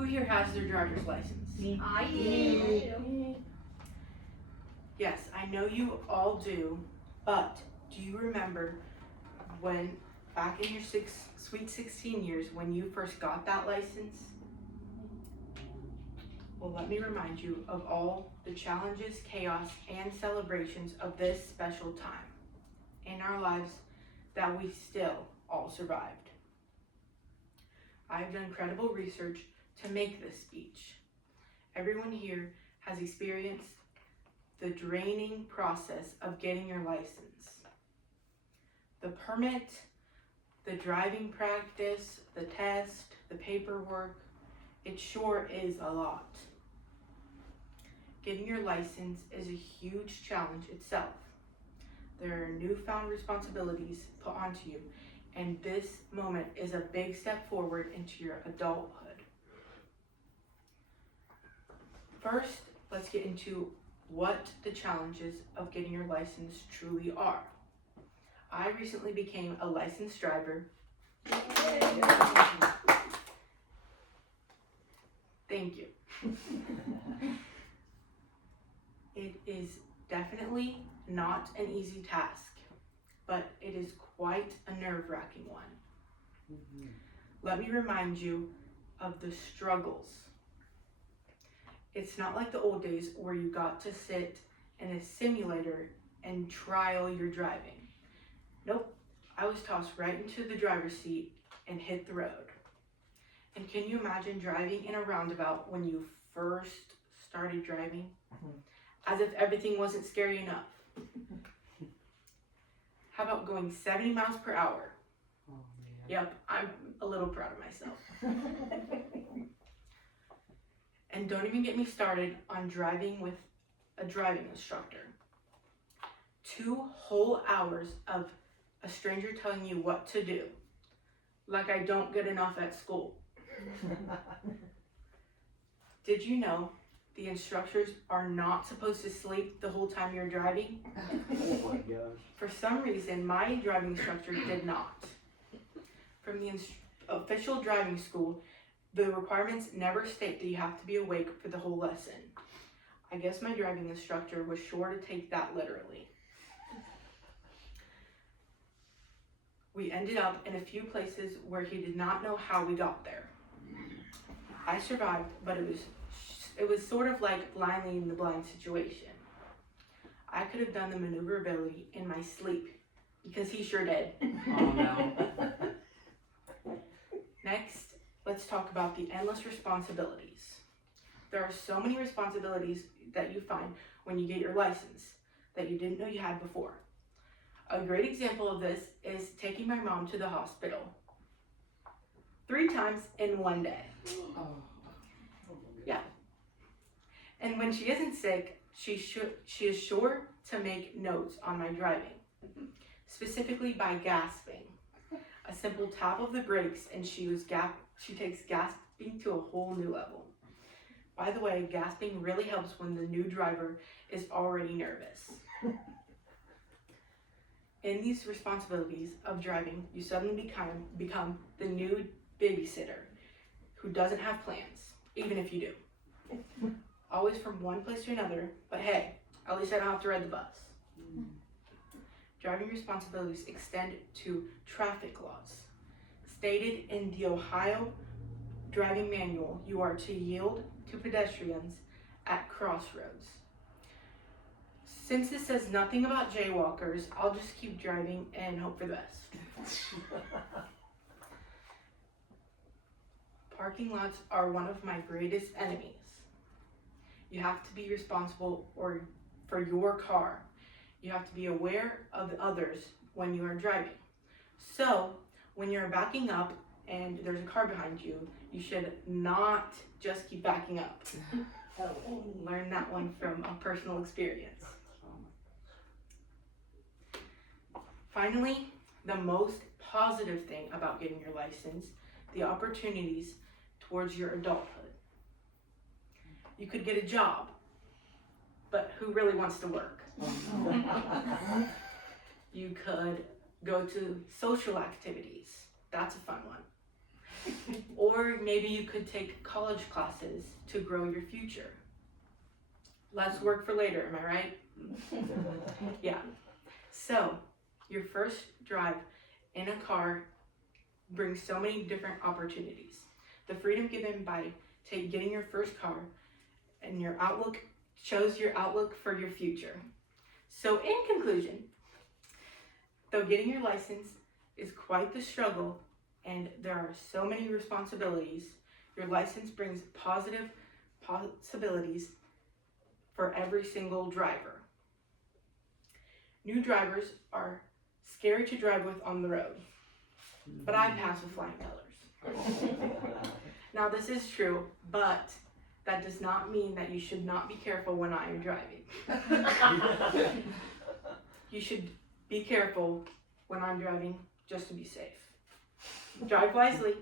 Who here has their driver's license? Me. I do. Yes, I know you all do, but do you remember when, back in your sweet 16 years, when you first got that license? Well, let me remind you of all the challenges, chaos, and celebrations of this special time in our lives that we still all survived. I've done incredible research to make this speech. Everyone here has experienced the draining process of getting your license. The permit, the driving practice, the test, the paperwork, it sure is a lot. Getting your license is a huge challenge itself. There are newfound responsibilities put onto you, and this moment is a big step forward into your adulthood. First, let's get into what the challenges of getting your license truly are. I recently became a licensed driver. Thank you. It is definitely not an easy task, but it is quite a nerve-wracking one. Let me remind you of the struggles. It's not like the old days where you got to sit in a simulator and trial your driving. Nope, I was tossed right into the driver's seat and hit the road. And can you imagine driving in a roundabout when you first started driving? As if everything wasn't scary enough. How about going 70 miles per hour? Oh, man. Yep, I'm a little proud of myself. And don't even get me started on driving with a driving instructor. 2 whole hours of a stranger telling you what to do. Like I don't get enough at school. Did you know the instructors are not supposed to sleep the whole time you're driving? Oh my gosh. For some reason, my driving instructor did not. From the official driving school, the requirements never state that you have to be awake for the whole lesson. I guess my driving instructor was sure to take that literally. We ended up in a few places where he did not know how we got there. I survived, but it was sort of like blind leading the blind situation. I could have done the maneuverability in my sleep, because he sure did. Oh no. Next, let's talk about the endless responsibilities. There are so many responsibilities that you find when you get your license that you didn't know you had before. A great example of this is taking my mom to the hospital 3 times in one day. Oh. Yeah. And when she isn't sick, she is sure to make notes on my driving, specifically by gasping. A simple tap of the brakes and she takes gasping to a whole new level. By the way, gasping really helps when the new driver is already nervous. In these responsibilities of driving, you suddenly become the new babysitter who doesn't have plans, even if you do. Always from one place to another, but hey, at least I don't have to ride the bus. Driving responsibilities extend to traffic laws. Stated in the Ohio Driving Manual, you are to yield to pedestrians at crossroads. Since it says nothing about jaywalkers, I'll just keep driving and hope for the best. Parking lots are one of my greatest enemies. You have to be responsible for your car. You have to be aware of the others when you are driving. So, when you're backing up and there's a car behind you, you should not just keep backing up. Learn that one from a personal experience. Finally, the most positive thing about getting your license, the opportunities towards your adulthood. You could get a job, but who really wants to work? You could go to social activities. That's a fun one. Or maybe you could take college classes to grow your future. Less work for later, am I right? Yeah. So, your first drive in a car brings so many different opportunities. The freedom given by getting your first car and your outlook shows your outlook for your future. So, in conclusion, though getting your license is quite the struggle and there are so many responsibilities, your license brings positive possibilities for every single driver. New drivers are scary to drive with on the road, but I pass with flying colors. Now this is true, but that does not mean that you should not be careful when I am driving. You should be careful when I'm driving just to be safe. Drive wisely.